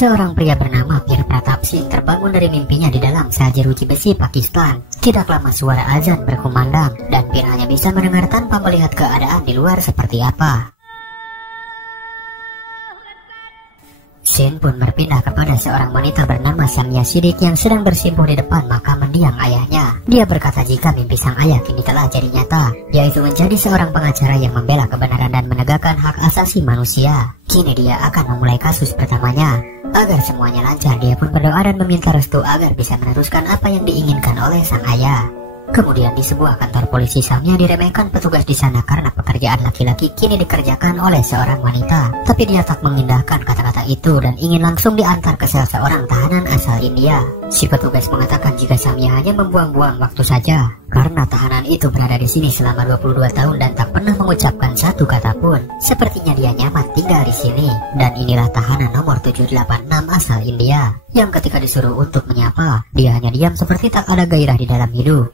Seorang pria bernama Pir Pratap Singh terbangun dari mimpinya di dalam sel jeruji besi Pakistan. Tidak lama suara azan berkumandang dan Pir hanya bisa mendengar tanpa melihat keadaan di luar seperti apa. Scene pun berpindah kepada seorang wanita bernama Samia Sidik yang sedang bersimpuh di depan makam mendiang ayahnya. Dia berkata jika mimpi sang ayah kini telah jadi nyata, yaitu menjadi seorang pengacara yang membela kebenaran dan menegakkan hak asasi manusia. Kini dia akan memulai kasus pertamanya. Agar semuanya lancar, dia pun berdoa dan meminta restu agar bisa meneruskan apa yang diinginkan oleh sang ayah. Kemudian di sebuah kantor polisi, Samia diremehkan petugas di sana karena pekerjaan laki-laki kini dikerjakan oleh seorang wanita. Tapi dia tak mengindahkan kata-kata itu dan ingin langsung diantar ke sel seorang tahanan asal India. Si petugas mengatakan jika Samia hanya membuang-buang waktu saja, karena tahanan itu berada di sini selama 22 tahun dan tak pernah mengucapkan satu kata pun. Sepertinya dia nyaman tinggal di sini. Dan inilah tahanan nomor 786 asal India, yang ketika disuruh untuk menyapa, dia hanya diam seperti tak ada gairah di dalam hidup.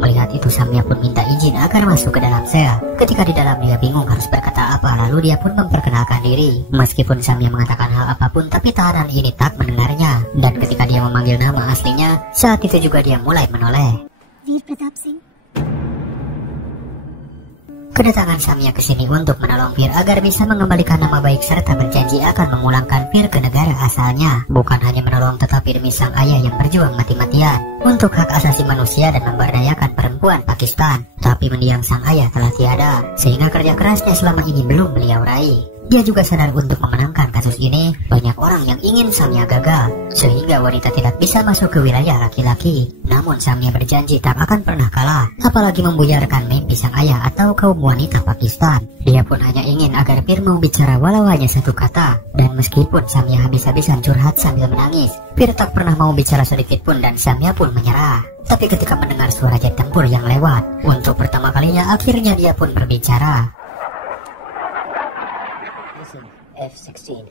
Melihat itu, Samia pun minta izin agar masuk ke dalam sel. Ketika di dalam dia bingung harus berkata apa, lalu dia pun memperkenalkan diri. Meskipun Samia mengatakan hal apapun, tapi tahanan ini tak mendengarnya. Dan ketika dia memanggil nama aslinya, saat itu juga dia mulai menoleh. Pir Pratap Singh. Kedatangan Samia ke sini untuk menolong Pir agar bisa mengembalikan nama baik serta berjanji akan memulangkan Pir ke negara asalnya. Bukan hanya menolong, tetapi demi sang ayah yang berjuang mati-matian untuk hak asasi manusia dan memberdayakan perempuan Pakistan. Tapi mendiang sang ayah telah tiada, sehingga kerja kerasnya selama ini belum beliau raih. Dia juga sadar untuk memenangkan kasus ini, banyak orang yang ingin Samia gagal, sehingga wanita tidak bisa masuk ke wilayah laki-laki. Namun Samia berjanji tak akan pernah kalah, apalagi membuyarkan mimpi sang ayah atau kaum wanita Pakistan. Dia pun hanya ingin agar Pir mau bicara walau hanya satu kata. Dan meskipun Samia habis-habisan curhat sambil menangis, Pir tak pernah mau bicara sedikit pun dan Samia pun menyerah. Tapi ketika mendengar suara jet tempur yang lewat, untuk pertama kalinya akhirnya dia pun berbicara. F-16.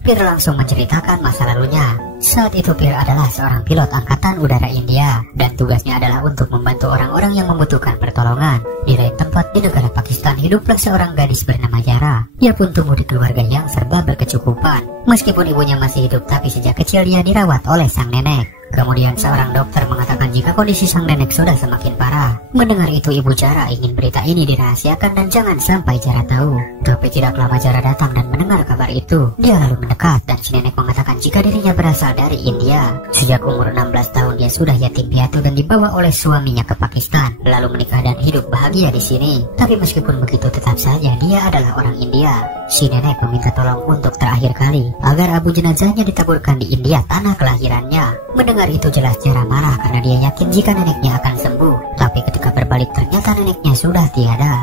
Pir langsung menceritakan masa lalunya. Saat itu Pir adalah seorang pilot angkatan udara India dan tugasnya adalah untuk membantu orang-orang yang membutuhkan pertolongan. Di lain tempat di negara Pakistan hiduplah seorang gadis bernama Jara. Dia pun tumbuh di keluarga yang serba berkecukupan. Meskipun ibunya masih hidup, tapi sejak kecil dia dirawat oleh sang nenek. Kemudian seorang dokter mengatakan jika kondisi sang nenek sudah semakin parah. Mendengar itu, ibu Jara ingin berita ini dirahasiakan dan jangan sampai Jara tahu. Tapi tidak lama Jara datang dan mendengar kabar itu. Dia lalu mendekat dan si nenek mengatakan jika dirinya berasal dari India. Sejak umur 16 tahun dia sudah yatim piatu dan dibawa oleh suaminya ke Pakistan, lalu menikah dan hidup bahagia di sini. Tapi meskipun begitu, tetap saja dia adalah orang India. Si nenek meminta tolong untuk terakhir kali agar abu jenazahnya ditaburkan di India, tanah kelahirannya. Mendengar itu jelas Jara marah karena dia yakin jika neneknya akan sembuh. Tapi ketika berbalik ternyata neneknya sudah tiada.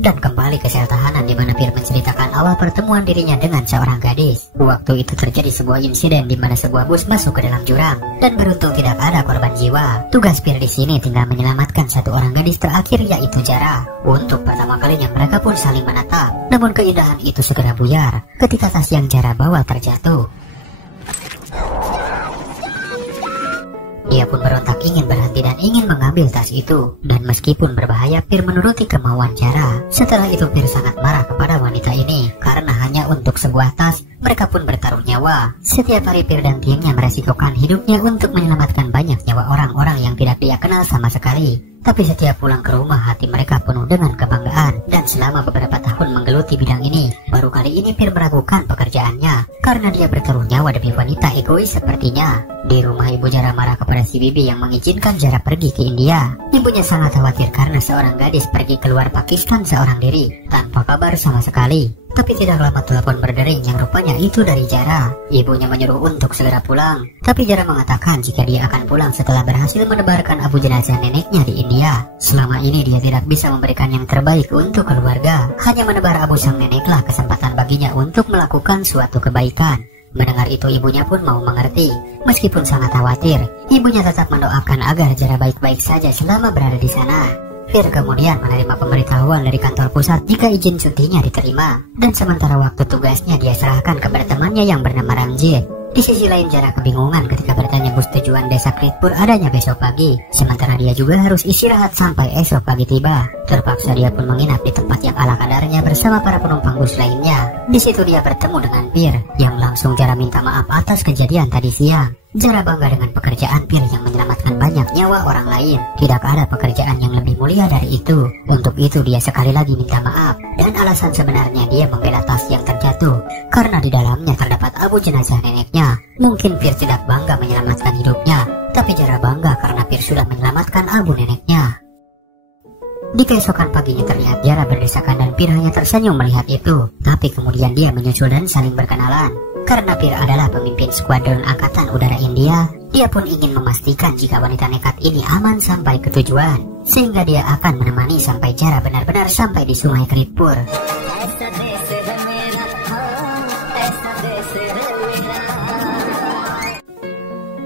Dan kembali ke sel tahanan di mana Pir menceritakan awal pertemuan dirinya dengan seorang gadis. Waktu itu terjadi sebuah insiden di mana sebuah bus masuk ke dalam jurang dan beruntung tidak ada korban jiwa. Tugas Pir di sini tinggal menyelamatkan satu orang gadis terakhir, yaitu Jara. Untuk pertama kalinya mereka pun saling menatap. Namun keindahan itu segera buyar ketika tas yang Jara bawa terjatuh. Dia pun berontak ingin berhenti dan ingin mengambil tas itu. Dan meskipun berbahaya, Pir menuruti kemauan Jara. Setelah itu Pir sangat marah kepada wanita ini karena hanya untuk sebuah tas mereka pun bertaruh nyawa. Setiap hari Pir dan timnya meresikokan hidupnya untuk menyelamatkan banyak nyawa orang-orang yang tidak dia kenal sama sekali. Tapi setiap pulang ke rumah hati mereka penuh dengan kebanggaan. Dan selama beberapa tahun menggeluti bidang ini, baru kali ini Pir meragukan pekerjaannya karena dia bertaruh nyawa demi wanita egois sepertinya. Di rumah ibu Jara marah kepada si bibi yang mengizinkan Jara pergi ke India. Ibunya sangat khawatir karena seorang gadis pergi keluar Pakistan seorang diri tanpa kabar sama sekali. Tapi tidak lama telepon berdering yang rupanya itu dari Jara. Ibunya menyuruh untuk segera pulang. Tapi Jara mengatakan jika dia akan pulang setelah berhasil menebarkan abu jenazah neneknya di India. Selama ini dia tidak bisa memberikan yang terbaik untuk keluarga. Hanya menebar abu sang neneklah kesempatan baginya untuk melakukan suatu kebaikan. Mendengar itu ibunya pun mau mengerti. Meskipun sangat khawatir, ibunya tetap mendoakan agar Jara baik-baik saja selama berada di sana. Pir kemudian menerima pemberitahuan dari kantor pusat jika izin cutinya diterima. Dan sementara waktu tugasnya dia serahkan kepada temannya yang bernama Ranjit. Di sisi lain Jara kebingungan ketika bertanya bus tujuan desa Kritpur adanya besok pagi. Sementara dia juga harus istirahat sampai esok pagi tiba. Terpaksa dia pun menginap di tempat yang ala kadarnya bersama para penumpang bus lainnya. Di situ dia bertemu dengan Pir yang langsung Jara minta maaf atas kejadian tadi siang. Jara bangga dengan pekerjaan Pir yang menyelamatkan banyak nyawa orang lain. Tidak ada pekerjaan yang lebih mulia dari itu. Untuk itu dia sekali lagi minta maaf. Dan alasan sebenarnya dia membela tas yang terjatuh karena di dalamnya terdapat abu jenazah neneknya. Mungkin Pir tidak bangga menyelamatkan hidupnya, tapi Jara bangga karena Pir sudah menyelamatkan abu neneknya. Di keesokan paginya terlihat Jara berdesakan dan Pir hanya tersenyum melihat itu. Tapi kemudian dia menyusul dan saling berkenalan. Karena Pir adalah pemimpin skuadron Angkatan Udara India, dia pun ingin memastikan jika wanita nekat ini aman sampai ke tujuan, sehingga dia akan menemani sampai Jara benar-benar sampai di Sungai Kritpur.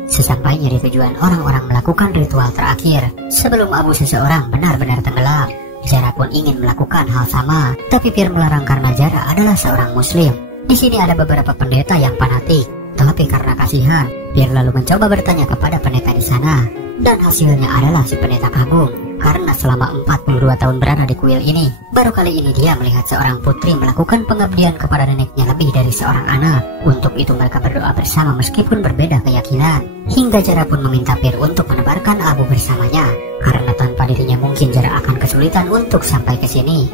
Sesampainya di tujuan, orang-orang melakukan ritual terakhir sebelum abu seseorang benar-benar tenggelam. Jara pun ingin melakukan hal sama, tapi Pir melarang karena Jara adalah seorang muslim. Di sini ada beberapa pendeta yang fanatik, tapi karena kasihan, Pir lalu mencoba bertanya kepada pendeta di sana. Dan hasilnya adalah si pendeta kagum, karena selama 42 tahun berada di kuil ini, baru kali ini dia melihat seorang putri melakukan pengabdian kepada neneknya lebih dari seorang anak. Untuk itu mereka berdoa bersama meskipun berbeda keyakinan. Hingga Jara pun meminta Pir untuk menebarkan abu bersamanya, karena tanpa dirinya mungkin Jara akan kesulitan untuk sampai ke sini.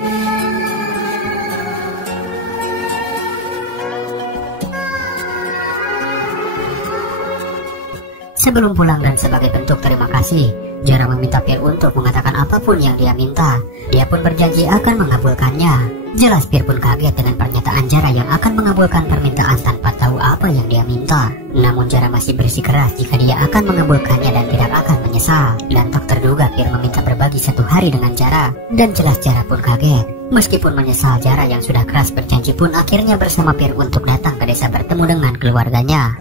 Sebelum pulang dan sebagai bentuk terima kasih, Jara meminta Pir untuk mengatakan apapun yang dia minta. Dia pun berjanji akan mengabulkannya. Jelas Pir pun kaget dengan pernyataan Jara yang akan mengabulkan permintaan tanpa tahu apa yang dia minta. Namun Jara masih bersikeras jika dia akan mengabulkannya dan tidak akan menyesal. Dan tak terduga Pir meminta berbagi 1 hari dengan Jara. Dan jelas Jara pun kaget. Meskipun menyesal, Jara yang sudah keras berjanji pun akhirnya bersama Pir untuk datang ke desa bertemu dengan keluarganya.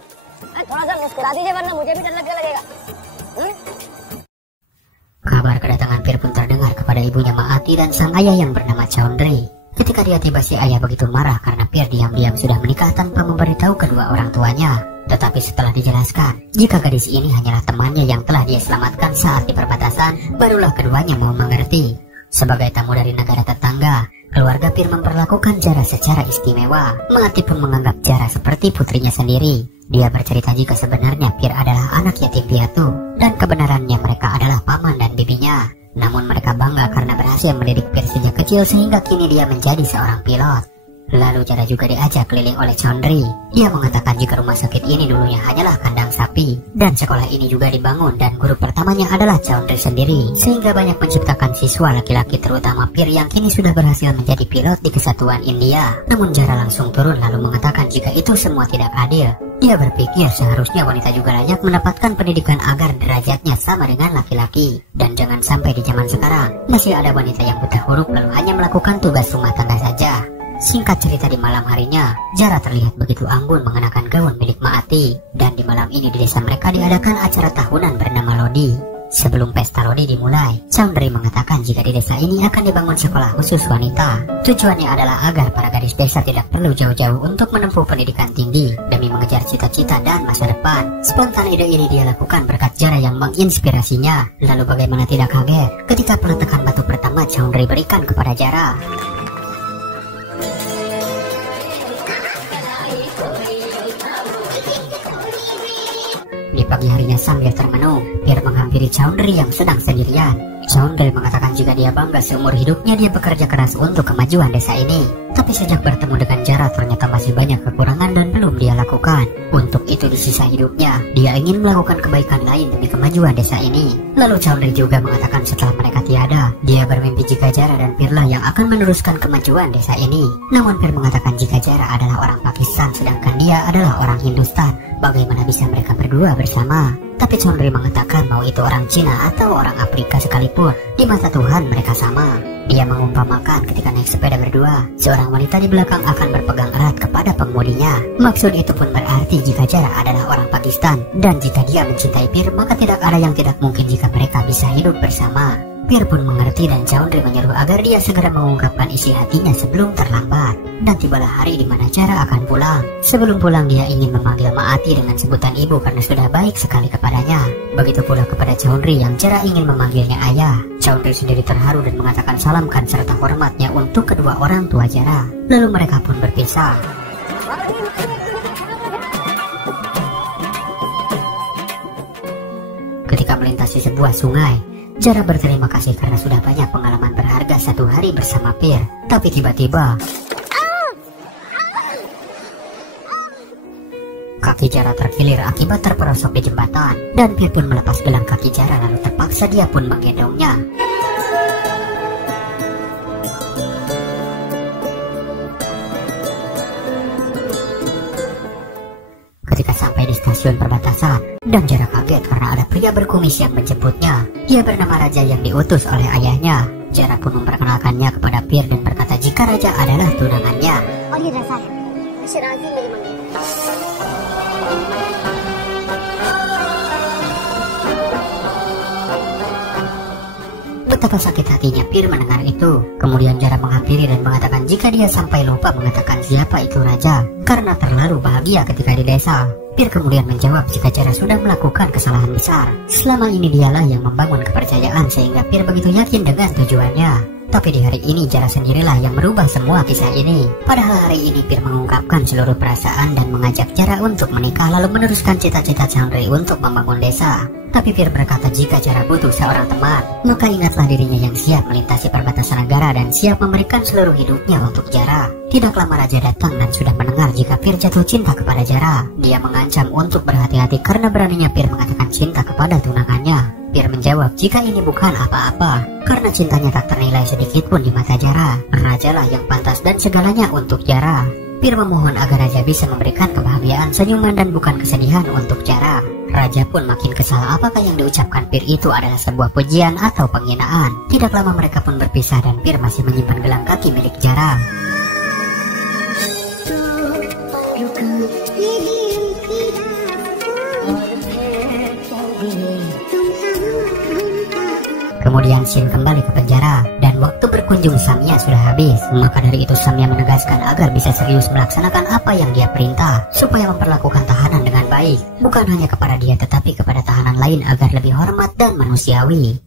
Kabar kedatangan Pir pun terdengar kepada ibunya Maati dan sang ayah yang bernama Chaundry. Ketika dia tiba, si ayah begitu marah karena Pir diam-diam sudah menikah tanpa memberitahu kedua orang tuanya. Tetapi setelah dijelaskan jika gadis ini hanyalah temannya yang telah dia selamatkan saat di perbatasan, barulah keduanya mau mengerti. Sebagai tamu dari negara tetangga, keluarga Pir memperlakukan Jara secara istimewa. Maati pun menganggap Jara seperti putrinya sendiri. Dia bercerita jika sebenarnya Pir adalah anak yatim piatu, dan kebenarannya mereka adalah paman dan bibinya. Namun mereka bangga karena berhasil mendidik Pir sejak kecil sehingga kini dia menjadi seorang pilot. Lalu Jara juga diajak keliling oleh Chaundry. Dia mengatakan jika rumah sakit ini dulunya hanyalah kandang sapi, dan sekolah ini juga dibangun dan guru pertamanya adalah Chaundry sendiri, sehingga banyak menciptakan siswa laki-laki terutama Pir yang kini sudah berhasil menjadi pilot di kesatuan India. Namun Jara langsung turun lalu mengatakan jika itu semua tidak adil. Dia berpikir seharusnya wanita juga layak mendapatkan pendidikan agar derajatnya sama dengan laki-laki. Dan jangan sampai di zaman sekarang masih ada wanita yang buta huruf lalu hanya melakukan tugas rumah tangga saja. Singkat cerita, di malam harinya, Jara terlihat begitu anggun mengenakan gaun milik Maati. Dan di malam ini di desa mereka diadakan acara tahunan bernama Lodi. Sebelum pesta Lodi dimulai, Chaundry mengatakan jika di desa ini akan dibangun sekolah khusus wanita. Tujuannya adalah agar para gadis desa tidak perlu jauh-jauh untuk menempuh pendidikan tinggi demi mengejar cita-cita dan masa depan. Spontan ide ini dia lakukan berkat Jara yang menginspirasinya. Lalu bagaimana tidak kaget ketika peletakan batu pertama Chaundry berikan kepada Jara. Di pagi harinya sambil termenung, Pir menghampiri Chaundry yang sedang sendirian. Chaundry mengatakan jika dia bangga seumur hidupnya dia bekerja keras untuk kemajuan desa ini. Tapi sejak bertemu dengan Jara ternyata masih banyak kekurangan dan belum dia lakukan. Untuk itu di sisa hidupnya, dia ingin melakukan kebaikan lain demi kemajuan desa ini. Lalu Chaundry juga mengatakan setelah mereka tiada, dia bermimpi jika Jara dan Pirlah yang akan meneruskan kemajuan desa ini. Namun Pir mengatakan jika Jara adalah orang Pakistan sedangkan dia adalah orang Hindustan, bagaimana bisa mereka berdua bersama? Tapi Chaundry mengatakan mau itu orang Cina atau orang Afrika sekalipun, di mata Tuhan mereka sama. Dia mengumpamakan ketika naik sepeda berdua, seorang wanita di belakang akan berpegang erat kepada pengemudinya. Maksud itu pun berarti jika Jara adalah orang Pakistan, dan jika dia mencintai Pir, maka tidak ada yang tidak mungkin jika mereka bisa hidup bersama. Pir pun mengerti dan Chaundry menyuruh agar dia segera mengungkapkan isi hatinya sebelum terlambat. Dan tibalah hari di mana Jara akan pulang. Sebelum pulang dia ingin memanggil Maati dengan sebutan ibu karena sudah baik sekali kepadanya. Begitu pula kepada Chaundry yang Jara ingin memanggilnya ayah. Chaundry sendiri terharu dan mengatakan salamkan serta hormatnya untuk kedua orang tua Jara. Lalu mereka pun berpisah. Ketika melintasi sebuah sungai, Jara berterima kasih karena sudah banyak pengalaman berharga satu hari bersama Pir. Tapi tiba-tiba kaki Jara terkilir akibat terperosok di jembatan, dan Pir pun melepas gelang kaki Jara lalu terpaksa dia pun menggendongnya. Ketika sampai di stasiun perbatasan, dan Jara kaget karena ada pria berkumis yang menjemputnya. Dia bernama Raja yang diutus oleh ayahnya. Jara pun memperkenalkannya kepada Pir dan berkata jika Raja adalah tunangannya. Betapa sakit hatinya Pir mendengar itu. Kemudian Jara menghampiri dan mengatakan jika dia sampai lupa mengatakan siapa itu Raja karena terlalu bahagia ketika di desa. Pir kemudian menjawab jika Jara sudah melakukan kesalahan besar. Selama ini dialah yang membangun kepercayaan sehingga Pir begitu yakin dengan tujuannya. Tapi di hari ini Jara sendirilah yang merubah semua kisah ini. Padahal hari ini Pir mengungkapkan seluruh perasaan dan mengajak Jara untuk menikah lalu meneruskan cita-cita Chaundry untuk membangun desa. Tapi Pir berkata jika Jara butuh seorang teman, maka ingatlah dirinya yang siap melintasi perbatasan negara dan siap memberikan seluruh hidupnya untuk Jara. Tidak lama Raja datang dan sudah mendengar jika Pir jatuh cinta kepada Jara. Dia mengancam untuk berhati-hati karena beraninya Pir mengatakan cinta kepada tunangannya. Pir menjawab jika ini bukan apa-apa karena cintanya tak ternilai sedikit pun di mata Jara. Rajalah yang pantas dan segalanya untuk Jara. Pir memohon agar Raja bisa memberikan kebahagiaan, senyuman dan bukan kesedihan untuk Jara. Raja pun makin kesal apakah yang diucapkan Pir itu adalah sebuah pujian atau penghinaan. Tidak lama mereka pun berpisah dan Pir masih menyimpan gelang kaki milik Jara. Kemudian Shin kembali ke penjara dan waktu berkunjung Samya sudah habis. Maka dari itu Samya menegaskan agar bisa serius melaksanakan apa yang dia perintah supaya memperlakukan tahanan dengan baik. Bukan hanya kepada dia tetapi kepada tahanan lain agar lebih hormat dan manusiawi.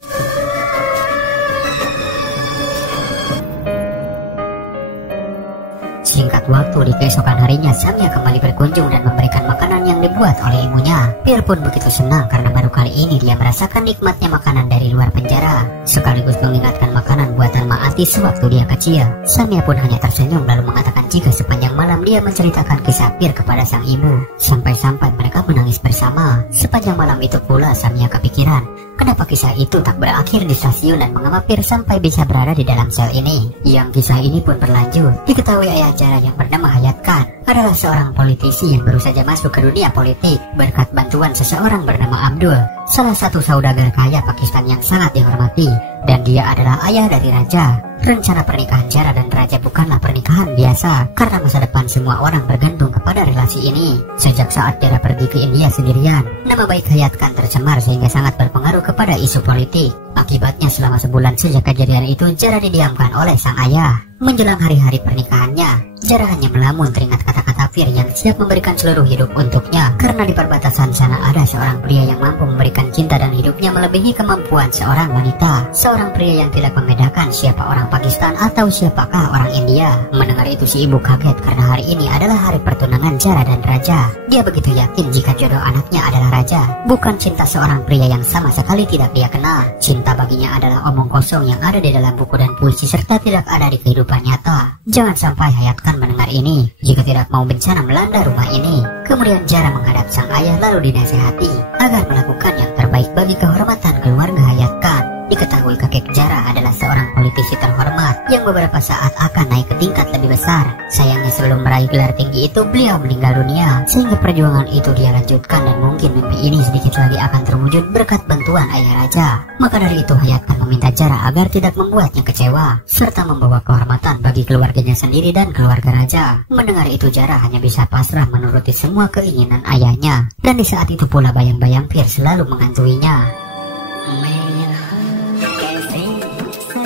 Singkat waktu di keesokan harinya Samya kembali berkunjung dan memberikan makanan yang dibuat oleh ibunya. Pir pun begitu senang karena baru kali ini dia merasakan nikmatnya makanan dari luar penjara, sekaligus mengingatkan makanan buatan Maati sewaktu dia kecil. Samya pun hanya tersenyum lalu mengatakan jika sepanjang malam dia menceritakan kisah Pir kepada sang ibu, sampai-sampai mereka menangis bersama. Sepanjang malam itu pula Samya kepikiran kenapa kisah itu tak berakhir di stasiun dan mengapa Pir sampai bisa berada di dalam sel ini. Yang kisah ini pun berlanjut. Diketahui ayah Jara yang bernama Hayat Khan adalah seorang politisi yang baru saja masuk ke dunia politik berkat bantuan seseorang bernama Abdul, salah satu saudagar kaya Pakistan yang sangat dihormati, dan dia adalah ayah dari Raja. Rencana pernikahan Jara dan Raja bukanlah pernikahan biasa karena masa depan semua orang bergantung kepada relasi ini. Sejak saat Jara pergi ke India sendirian, nama baik Hayat Khan tercemar sehingga sangat berpengaruh kepada isu politik. Akibatnya selama sebulan sejak kejadian itu Jara didiamkan oleh sang ayah. Menjelang hari-hari pernikahannya, Jara hanya melamun teringat kata-kata Pir yang siap memberikan seluruh hidup untuknya. Karena di perbatasan sana ada seorang pria yang mampu memberikan cinta dan hidupnya melebihi kemampuan seorang wanita. Seorang pria yang tidak membedakan siapa orang Pakistan atau siapakah orang India. Mendengar itu si ibu kaget karena hari ini adalah hari pertunangan Jara dan Raja. Dia begitu yakin jika jodoh anaknya adalah Raja, bukan cinta seorang pria yang sama sekali tidak dia kenal. Cinta baginya adalah omong kosong yang ada di dalam buku dan puisi serta tidak ada di kehidupan nyata. Jangan sampai Hayat Khan mendengar ini jika tidak mau bencana melanda rumah ini. Kemudian Jara menghadap sang ayah lalu dinasihati agar melakukan yang terbaik bagi kehormatan keluarga Hayat Khan. Diketahui kakek Jara adalah seorang politisi terhormat yang beberapa saat akan naik ke tingkat lebih besar. Sayangnya sebelum meraih gelar tinggi itu beliau meninggal dunia, sehingga perjuangan itu dia lanjutkan dan mungkin mimpi ini sedikit lagi akan terwujud berkat bantuan ayah Raja. Maka dari itu Hayat Khan meminta Jara agar tidak membuatnya kecewa serta membawa kehormatan bagi keluarganya sendiri dan keluarga Raja. Mendengar itu Jara hanya bisa pasrah menuruti semua keinginan ayahnya, dan di saat itu pula bayang-bayang Pir selalu menghantuinya.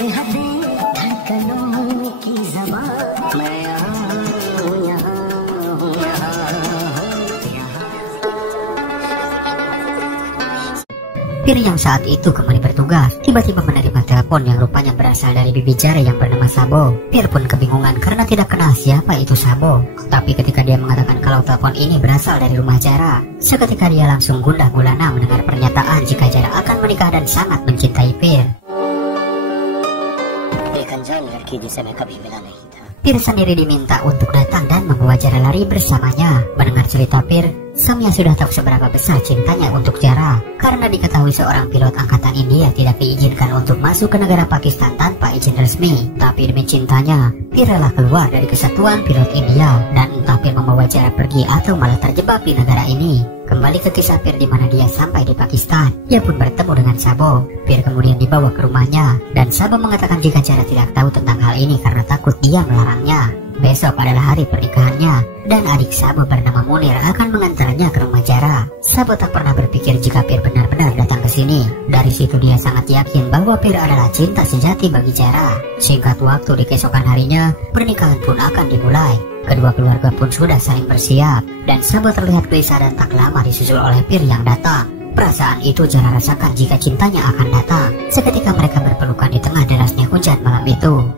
Pir yang saat itu kembali bertugas tiba-tiba menerima telepon yang rupanya berasal dari bibi jara yang bernama Sabo. Pir pun kebingungan karena tidak kenal siapa itu Sabo. Tapi ketika dia mengatakan kalau telepon ini berasal dari rumah Jara, seketika dia langsung gundah gulana mendengar pernyataan jika Jara akan menikah dan sangat mencintai Pir. Pir sendiri diminta untuk datang dan membawa Jara lari bersamanya. Mendengar cerita Pir, Samya sudah tahu seberapa besar cintanya untuk Jara. Karena diketahui seorang pilot angkatan India tidak diizinkan untuk masuk ke negara Pakistan tanpa izin resmi. Tapi demi cintanya, Pir rela keluar dari kesatuan pilot India. Dan entah Pir membawa Jara pergi atau malah terjebak di negara ini. Kembali ke kisah Pir di mana dia sampai di Pakistan. Ia pun bertemu dengan Sabo. Pir kemudian dibawa ke rumahnya. Dan Sabo mengatakan jika Jara tidak tahu tentang hal ini karena takut dia melarangnya. Besok adalah hari pernikahannya dan adik Sabo bernama Munir akan mengantarnya ke rumah Jara. Sabo tak pernah berpikir jika Pir benar-benar datang ke sini. Dari situ dia sangat yakin bahwa Pir adalah cinta sejati bagi Jara. Singkat waktu di keesokan harinya, pernikahan pun akan dimulai. Kedua keluarga pun sudah saling bersiap dan Sabo terlihat gelisah dan tak lama disusul oleh Pir yang datang. Perasaan itu Jara rasakan jika cintanya akan datang. Seketika mereka berpelukan di tengah derasnya hujan malam itu.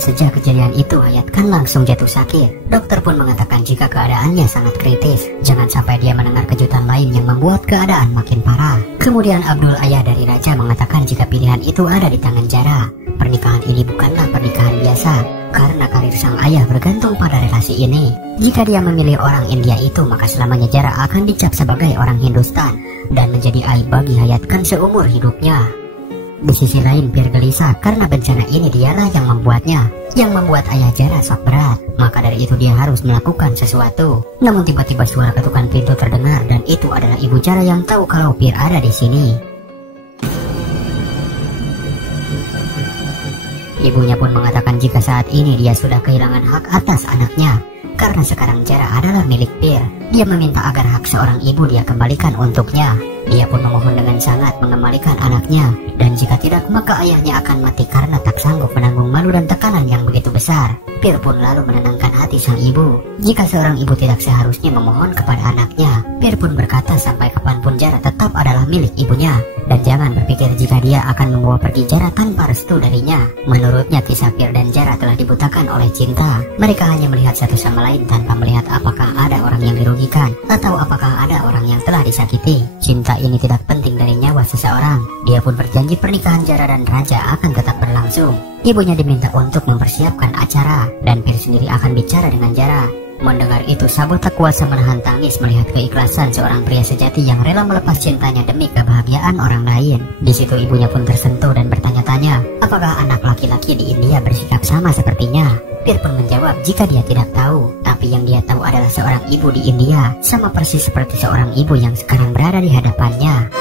Sejak kejadian itu Hayat kan langsung jatuh sakit. Dokter pun mengatakan jika keadaannya sangat kritis, jangan sampai dia mendengar kejutan lain yang membuat keadaan makin parah. Kemudian Abdul, ayah dari Raja, mengatakan jika pilihan itu ada di tangan Jara. Pernikahan ini bukanlah pernikahan biasa, karena karir sang ayah bergantung pada relasi ini. Jika dia memilih orang India itu, maka selamanya Jara akan dicap sebagai orang Hindustan dan menjadi aib bagi Hayat kan seumur hidupnya. Di sisi lain Pir gelisah karena bencana ini dialah yang membuatnya, yang membuat ayah Jara sok berat. Maka dari itu dia harus melakukan sesuatu. Namun tiba-tiba suara ketukan pintu terdengar dan itu adalah ibu Jara yang tahu kalau Pir ada di sini. Ibunya pun mengatakan jika saat ini dia sudah kehilangan hak atas anaknya. Karena sekarang Jara adalah milik Pir. Dia meminta agar hak seorang ibu dia kembalikan untuknya. Dia pun memohon dengan sangat mengembalikan anaknya. Dan jika tidak maka ayahnya akan mati karena tak sanggup menanggung malu dan tekanan yang begitu besar. Pir pun lalu menenangkan hati sang ibu. Jika seorang ibu tidak seharusnya memohon kepada anaknya, Pir pun berkata sampai kapanpun Jara tetap adalah milik ibunya. Dan jangan berpikir jika dia akan membawa pergi Jara tanpa restu darinya. Menurutnya kisah Pir dan Jara telah dibutakan oleh cinta. Mereka hanya melihat satu sama lain tanpa melihat apakah ada orang yang dirugikan atau apakah ada orang yang telah disakiti. Cinta ini tidak penting dari nyawa seseorang. Dia pun berjanji pernikahan Jara dan Raja akan tetap berlangsung. Ibunya diminta untuk mempersiapkan acara dan Pir sendiri akan bicara dengan Jara. Mendengar itu Sabo tak kuasa menahan tangis melihat keikhlasan seorang pria sejati yang rela melepas cintanya demi kebahagiaan orang lain. Di situ ibunya pun tersentuh dan bertanya-tanya, apakah anak laki-laki di India bersikap sama sepertinya? Pir pun menjawab jika dia tidak tahu, tapi yang dia tahu adalah seorang ibu di India sama persis seperti seorang ibu yang sekarang berada di hadapannya.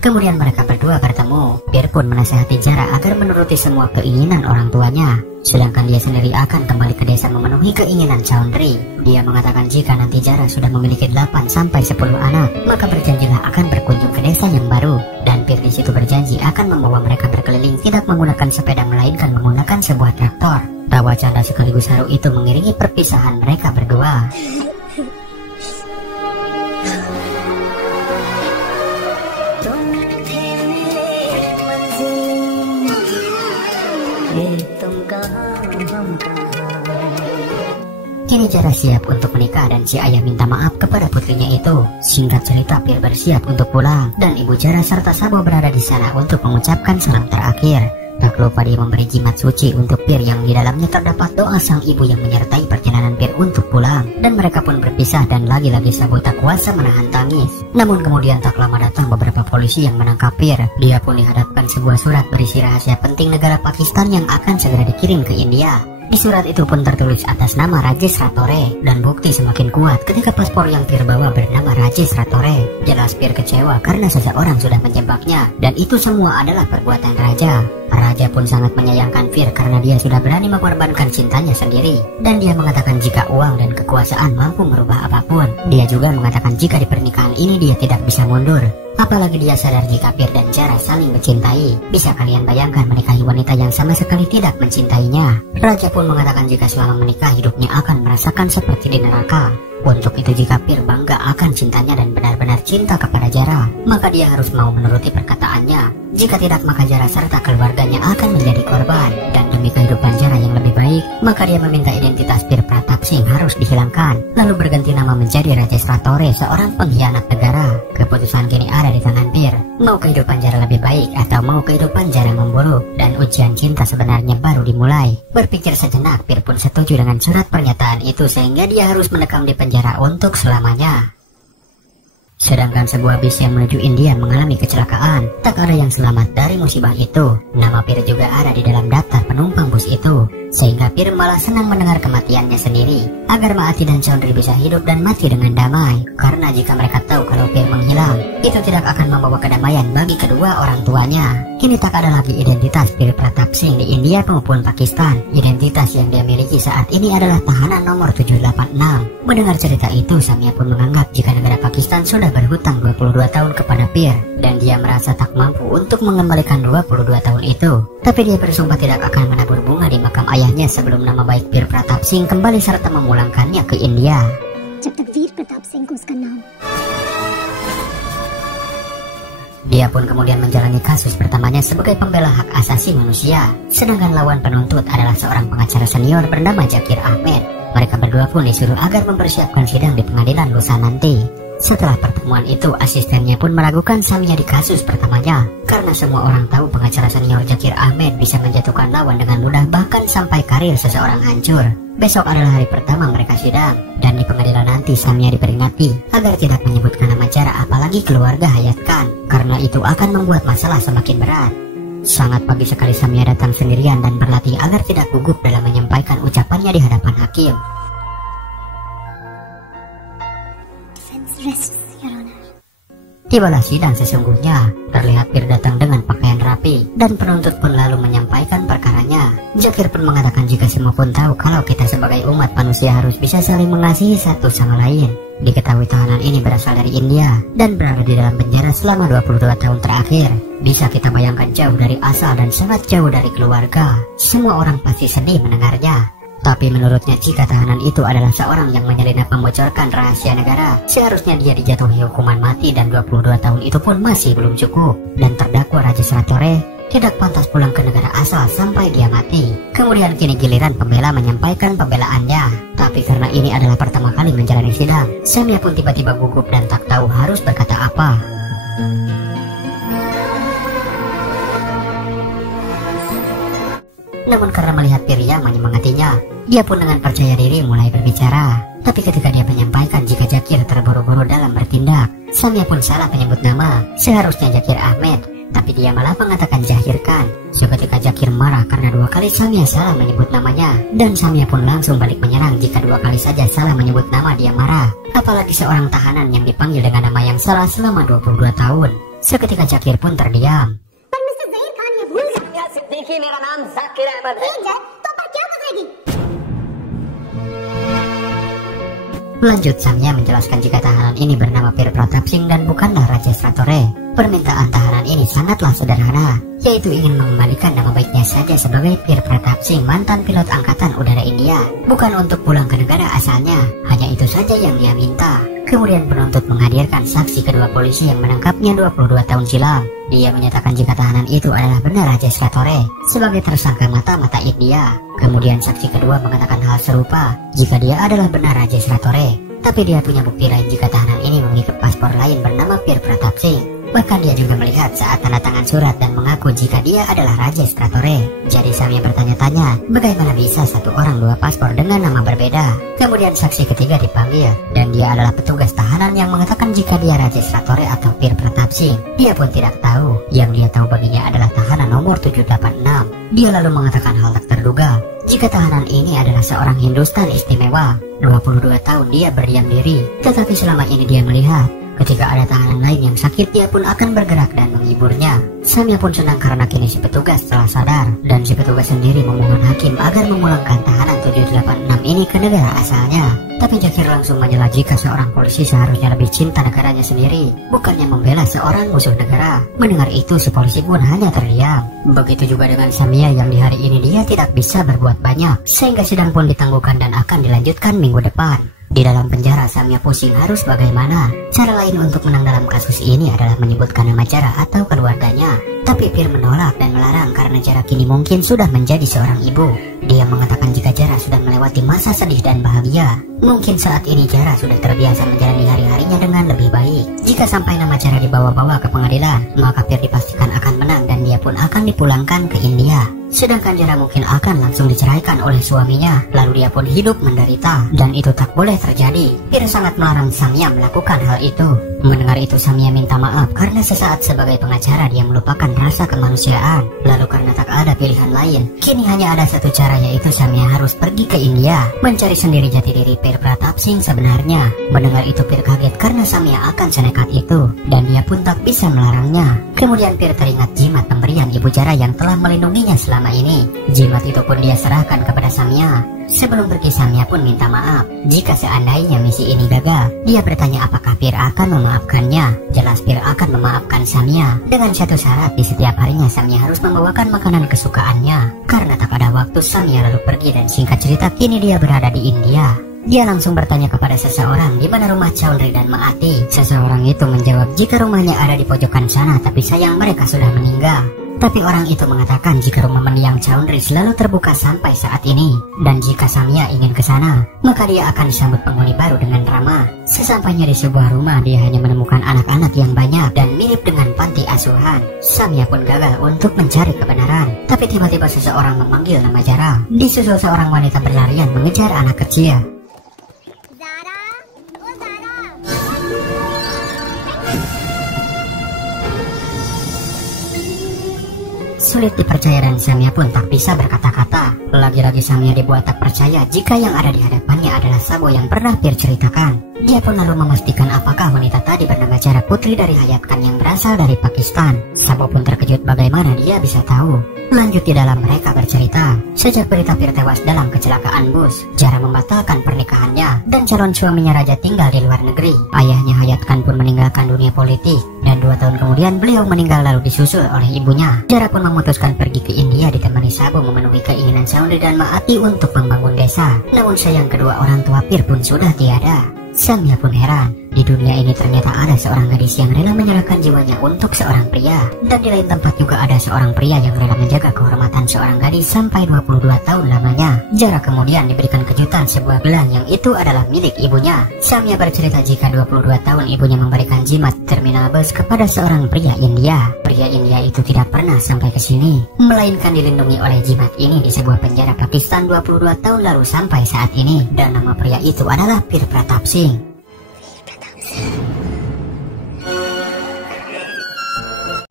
Kemudian mereka berdua bertemu. Pir pun menasihati Jara agar menuruti semua keinginan orang tuanya, sedangkan dia sendiri akan kembali ke desa memenuhi keinginan Chaudhry. Dia mengatakan jika nanti Jara sudah memiliki 8-10 anak, maka berjanjilah akan berkunjung ke desa yang baru. Dan Pir di situ berjanji akan membawa mereka berkeliling tidak menggunakan sepeda melainkan menggunakan sebuah traktor. Tawa canda sekaligus haru itu mengiringi perpisahan mereka berdua. Kini Jara siap untuk menikah dan si ayah minta maaf kepada putrinya itu. Singkat cerita Pir bersiap untuk pulang dan ibu Jara serta Sabo berada di sana untuk mengucapkan salam terakhir. Tak lupa dia memberi jimat suci untuk Pir yang di dalamnya terdapat doa sang ibu yang menyertai perjalanan Pir untuk pulang. Dan mereka pun berpisah dan lagi-lagi Sabo tak kuasa menahan tangis. Namun kemudian tak lama datang beberapa polisi yang menangkap Pir. Dia pun dihadapkan sebuah surat berisi rahasia penting negara Pakistan yang akan segera dikirim ke India. Di surat itu pun tertulis atas nama Rajesh Ratore, dan bukti semakin kuat ketika paspor yang Pir bawa bernama Rajesh Ratore. Jelas Pir kecewa karena seseorang sudah menjebaknya, dan itu semua adalah perbuatan raja. Raja pun sangat menyayangkan Pir karena dia sudah berani mengorbankan cintanya sendiri, dan dia mengatakan jika uang dan kekuasaan mampu merubah apapun. Dia juga mengatakan jika di pernikahan ini dia tidak bisa mundur. Apalagi dia sadar jika Pir dan Jara saling mencintai. Bisa kalian bayangkan menikahi wanita yang sama sekali tidak mencintainya? Raja pun mengatakan jika selama menikah hidupnya akan merasakan seperti di neraka. Untuk itu jika Pir bangga akan cintanya dan benar-benar cinta kepada Jara, maka dia harus mau menuruti perkataannya. Jika tidak, maka Jara serta keluarganya akan menjadi korban. Dan demi kehidupan Jara yang lebih baik, maka dia meminta identitas Pir Pratapsingh harus dihilangkan, lalu berganti nama menjadi Rajesh Ratore, seorang pengkhianat negara. Keputusan kini ada di tangan Pir. Mau kehidupan Jara lebih baik atau mau kehidupan Jara memburuk, dan ujian cinta sebenarnya baru dimulai. Berpikir sejenak, Pir pun setuju dengan surat pernyataan itu sehingga dia harus mendekam di penjara untuk selamanya. Sedangkan sebuah bis yang menuju India mengalami kecelakaan. Tak ada yang selamat dari musibah itu. Nama Pir juga ada di dalam daftar penumpang bus itu, sehingga Pir malah senang mendengar kematiannya sendiri, agar Maati dan Chowdhury bisa hidup dan mati dengan damai. Karena jika mereka tahu kalau Pir menghilang, itu tidak akan membawa kedamaian bagi kedua orang tuanya. Kini tak ada lagi identitas Pir Pratapsingh di India maupun Pakistan. Identitas yang dia miliki saat ini adalah tahanan nomor 786. Mendengar cerita itu, Samia pun menganggap jika negara Pakistan sudah berhutang 22 tahun kepada Pir, dan dia merasa tak mampu untuk mengembalikan 22 tahun itu. Tapi dia bersumpah tidak akan menabur bunga di makam ayahnya sebelum nama baik Pir Pratapsingh kembali serta memulangkannya ke India. जब तक वीर प्रताप सिंह को उसका नाम। Dia pun kemudian menjalani kasus pertamanya sebagai pembela hak asasi manusia, sedangkan lawan penuntut adalah seorang pengacara senior bernama Zakir Ahmed. Mereka berdua pun disuruh agar mempersiapkan sidang di pengadilan lusa nanti. Setelah pertemuan itu, asistennya pun meragukan Samia di kasus pertamanya, karena semua orang tahu pengacara senior Zakir Ahmed bisa menjatuhkan lawan dengan mudah, bahkan sampai karir seseorang hancur. Besok adalah hari pertama mereka sidang, dan di pengadilan nanti Samia diperingati agar tidak menyebutkan nama Jara apalagi keluarga Hayat Khan, karena itu akan membuat masalah semakin berat. Sangat pagi sekali Samia datang sendirian dan berlatih agar tidak gugup dalam menyampaikan ucapannya di hadapan hakim. Rest, Your Honor. Tibalah sidang sesungguhnya. Terlihat Pir datang dengan pakaian rapi, dan penuntut pun lalu menyampaikan perkaranya. Zakir pun mengatakan jika semua pun tahu kalau kita sebagai umat manusia harus bisa saling mengasihi satu sama lain. Diketahui tahanan ini berasal dari India dan berada di dalam penjara selama 22 tahun terakhir. Bisa kita bayangkan jauh dari asal dan sangat jauh dari keluarga. Semua orang pasti sedih mendengarnya. Tapi menurutnya jika tahanan itu adalah seorang yang menyelinap membocorkan rahasia negara, seharusnya dia dijatuhi hukuman mati, dan 22 tahun itu pun masih belum cukup. Dan terdakwa Rajesh Ratore tidak pantas pulang ke negara asal sampai dia mati. Kemudian kini giliran pembela menyampaikan pembelaannya. Tapi karena ini adalah pertama kali menjalani sidang, Samia pun tiba-tiba gugup dan tak tahu harus berkata apa. Namun karena melihat Pir yang menyemangatinya, dia pun dengan percaya diri mulai berbicara. Tapi ketika dia menyampaikan jika Zakir terburu-buru dalam bertindak, Samia pun salah menyebut nama. Seharusnya Zakir Ahmed, tapi dia malah mengatakan Zahir Khan. Seketika Zakir marah karena 2 kali Samia salah menyebut namanya, dan Samia pun langsung balik menyerang jika 2 kali saja salah menyebut nama dia marah. Apalagi seorang tahanan yang dipanggil dengan nama yang salah selama 22 tahun. Seketika Zakir pun terdiam. देखिए मेरा नाम जाकिर अहमद है। तो पर क्या करेगी? Lanjut Samia menjelaskan jika tahanan ini bernama Pir Pratapsingh dan bukanlah Rajesh Ratore. Permintaan tahanan ini sangatlah sederhana, yaitu ingin mengembalikan nama baiknya saja sebagai Pir Pratapsingh, mantan pilot angkatan udara India, bukan untuk pulang ke negara asalnya. Hanya itu saja yang dia minta. Kemudian penuntut menghadirkan saksi kedua polisi yang menangkapnya 22 tahun silam. Dia menyatakan jika tahanan itu adalah benar Rajesh Ratore sebagai tersangka mata-mata India. Kemudian saksi kedua mengatakan hal serupa jika dia adalah benar Rajesh Ratore. Tapi dia punya bukti lain jika tahanan ini memiliki paspor lain bernama Pir Pratapsingh. Bahkan dia juga melihat saat tanda tangan surat dan mengaku jika dia adalah Rajesh Ratore. Jadi Samya bertanya-tanya, bagaimana bisa satu orang dua paspor dengan nama berbeda? Kemudian saksi ketiga dipanggil, dan dia adalah petugas tahanan yang mengatakan jika dia Rajesh Ratore atau Pir Pratap Singh. Dia pun tidak tahu, yang dia tahu baginya adalah tahanan nomor 786. Dia lalu mengatakan hal tak terduga, jika tahanan ini adalah seorang Hindustan istimewa. 22 tahun dia berdiam diri, tetapi selama ini dia melihat ketika ada tahanan lain yang sakit, dia pun akan bergerak dan menghiburnya. Samya pun senang karena kini si petugas telah sadar, dan si petugas sendiri memohon hakim agar memulangkan tahanan 786 ini ke negara asalnya. Tapi Zakir langsung menyela jika seorang polisi seharusnya lebih cinta negaranya sendiri, bukannya membela seorang musuh negara. Mendengar itu, si polisi pun hanya terdiam. Begitu juga dengan Samya yang di hari ini dia tidak bisa berbuat banyak, sehingga sidang pun ditangguhkan dan akan dilanjutkan minggu depan. Di dalam penjara, Samya pusing harus bagaimana. Cara lain untuk menang dalam kasus ini adalah menyebutkan nama Jara atau keluarganya. Tapi Pir menolak dan melarang karena Jara kini mungkin sudah menjadi seorang ibu. Dia mengatakan jika Jara sudah melewati masa sedih dan bahagia, mungkin saat ini Jara sudah terbiasa menjalani hari-harinya dengan lebih baik. Jika sampai nama Jara dibawa-bawa ke pengadilan, maka Pir dipastikan akan menang dan dia pun akan dipulangkan ke India. Sedangkan Jara mungkin akan langsung diceraikan oleh suaminya, lalu dia pun hidup menderita, dan itu tak boleh terjadi. Pir sangat melarang Samya melakukan hal itu. Mendengar itu, Samya minta maaf karena sesaat sebagai pengacara dia melupakan rasa kemanusiaan. Lalu karena tak ada pilihan lain, kini hanya ada satu cara, yaitu Samya harus pergi ke India, mencari sendiri jati diri Pir Pratap Singh sebenarnya. Mendengar itu Pir kaget karena Samya akan senekat itu, dan dia pun tak bisa melarangnya. Kemudian Pir teringat jimat pemberian Ibu Jara yang telah melindunginya selama ini. Jimat itu pun dia serahkan kepada Samya. Sebelum pergi, Samya pun minta maaf jika seandainya misi ini gagal. Dia bertanya apakah Pir akan memaafkannya. Jelas Pir akan memaafkan Samya dengan satu syarat, di setiap harinya Samya harus membawakan makanan kesukaannya. Karena tak ada waktu, Samya lalu pergi dan singkat cerita kini dia berada di India. Dia langsung bertanya kepada seseorang di mana rumah Chaudhry dan Maati. Seseorang itu menjawab jika rumahnya ada di pojokan sana, tapi sayang mereka sudah meninggal. Tapi orang itu mengatakan jika rumah mendiang Chaudhry selalu terbuka sampai saat ini, dan jika Samya ingin ke sana, maka dia akan disambut penghuni baru dengan ramah. Sesampainya di sebuah rumah, dia hanya menemukan anak-anak yang banyak dan mirip dengan panti asuhan. Samya pun gagal untuk mencari kebenaran. Tapi tiba-tiba seseorang memanggil nama Jara. Disusul seorang wanita berlarian mengejar anak kecil. Sulit dipercaya dan Samya pun tak bisa berkata-kata. Lagi-lagi Samya dibuat tak percaya jika yang ada di hadapannya adalah Sabo yang pernah Pir ceritakan. Dia pun lalu memastikan apakah wanita tadi bernama Jara, putri dari Hayat Khan yang berasal dari Pakistan. Sabo pun terkejut bagaimana dia bisa tahu. Lanjut di dalam mereka bercerita, sejak berita Pir tewas dalam kecelakaan bus, Jara membatalkan pernikahannya dan calon suaminya Raja tinggal di luar negeri. Ayahnya Hayat Khan pun meninggalkan dunia politik, dan 2 tahun kemudian beliau meninggal lalu disusul oleh ibunya. Jara pun memutuskan pergi ke India ditemani Sabo memenuhi keinginan Chaudhry dan Maati untuk membangun desa. Namun sayang kedua orang tua Pir pun sudah tiada. Samya pun heran, di dunia ini ternyata ada seorang gadis yang rela menyerahkan jiwanya untuk seorang pria. Dan di lain tempat juga ada seorang pria yang rela menjaga kehormatan seorang gadis sampai 22 tahun lamanya. Jara kemudian diberikan kejutan sebuah gelang yang itu adalah milik ibunya. Samya bercerita jika 22 tahun ibunya memberikan jimat terminal bus kepada seorang pria India. Pria India itu tidak pernah sampai ke sini, melainkan dilindungi oleh jimat ini di sebuah penjara Pakistan 22 tahun lalu sampai saat ini. Dan nama pria itu adalah Pir Pratap Singh.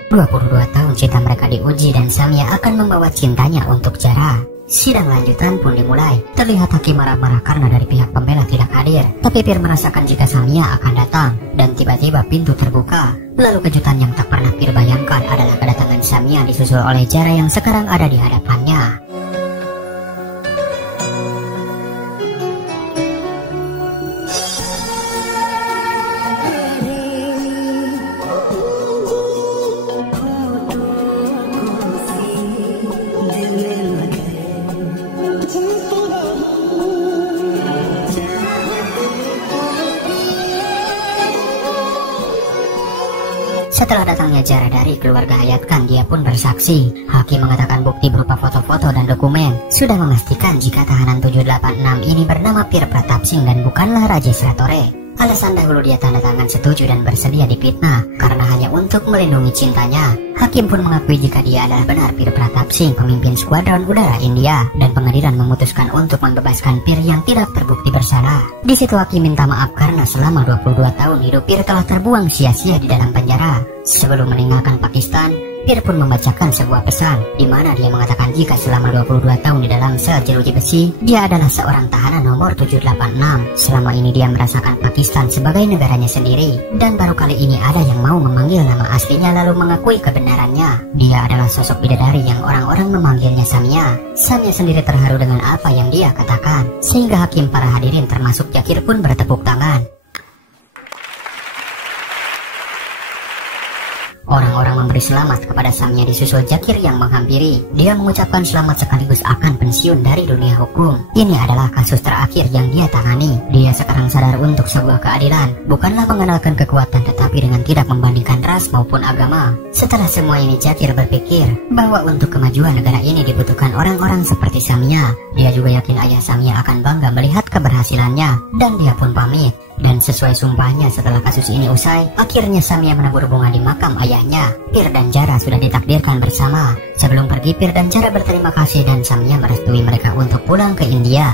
22 tahun cinta mereka diuji dan Samya akan membawa cintanya untuk Jara. Sidang lanjutan pun dimulai. Terlihat hakim marah-marah karena dari pihak pembela tidak hadir. Tapi Pir merasakan jika Samya akan datang, dan tiba-tiba pintu terbuka. Lalu kejutan yang tak pernah Pir bayangkan adalah kedatangan Samya disusul oleh Jara yang sekarang ada di hadapannya. Setelah datangnya Jara dari keluarga Hayat Khan, dia pun bersaksi. Hakim mengatakan bukti berupa foto-foto dan dokumen sudah memastikan jika tahanan 786 ini bernama Pir Pratap Singh dan bukanlah Rajesh Ratore. Alasan dahulu dia tanda tangan setuju dan bersedia difitnah karena hanya untuk melindungi cintanya. Hakim pun mengakui jika dia adalah benar Pir Pratap Singh, pemimpin skuadron udara India, dan pengadilan memutuskan untuk membebaskan Pir yang tidak terbukti bersalah. Di situ Hakim minta maaf karena selama 22 tahun hidup Pir telah terbuang sia-sia di dalam penjara. Sebelum meninggalkan Pakistan, Pir pun membacakan sebuah pesan di mana dia mengatakan jika selama 22 tahun di dalam sel jeruji besi, dia adalah seorang tahanan nomor 786. Selama ini dia merasakan Pakistan sebagai negaranya sendiri, dan baru kali ini ada yang mau memanggil nama aslinya lalu mengakui kebenarannya. Dia adalah sosok bidadari yang orang-orang memanggilnya Samia. Samia sendiri terharu dengan apa yang dia katakan, sehingga hakim para hadirin termasuk Zakir pun bertepuk tangan. Orang-orang memberi selamat kepada Samia disusul Zakir yang menghampiri. Dia mengucapkan selamat sekaligus akan pensiun dari dunia hukum. Ini adalah kasus terakhir yang dia tangani. Dia sekarang sadar untuk sebuah keadilan bukanlah mengandalkan kekuatan tetapi dengan tidak membandingkan ras maupun agama. Setelah semua ini Zakir berpikir bahwa untuk kemajuan negara ini dibutuhkan orang-orang seperti Samia. Dia juga yakin ayah Samia akan bangga melihat keberhasilannya dan dia pun pamit. Dan sesuai sumpahnya setelah kasus ini usai, akhirnya Samia menabur bunga di makam ayahnya. Pir dan Jara sudah ditakdirkan bersama. Sebelum pergi, Pir dan Jara berterima kasih dan Samia merestui mereka untuk pulang ke India.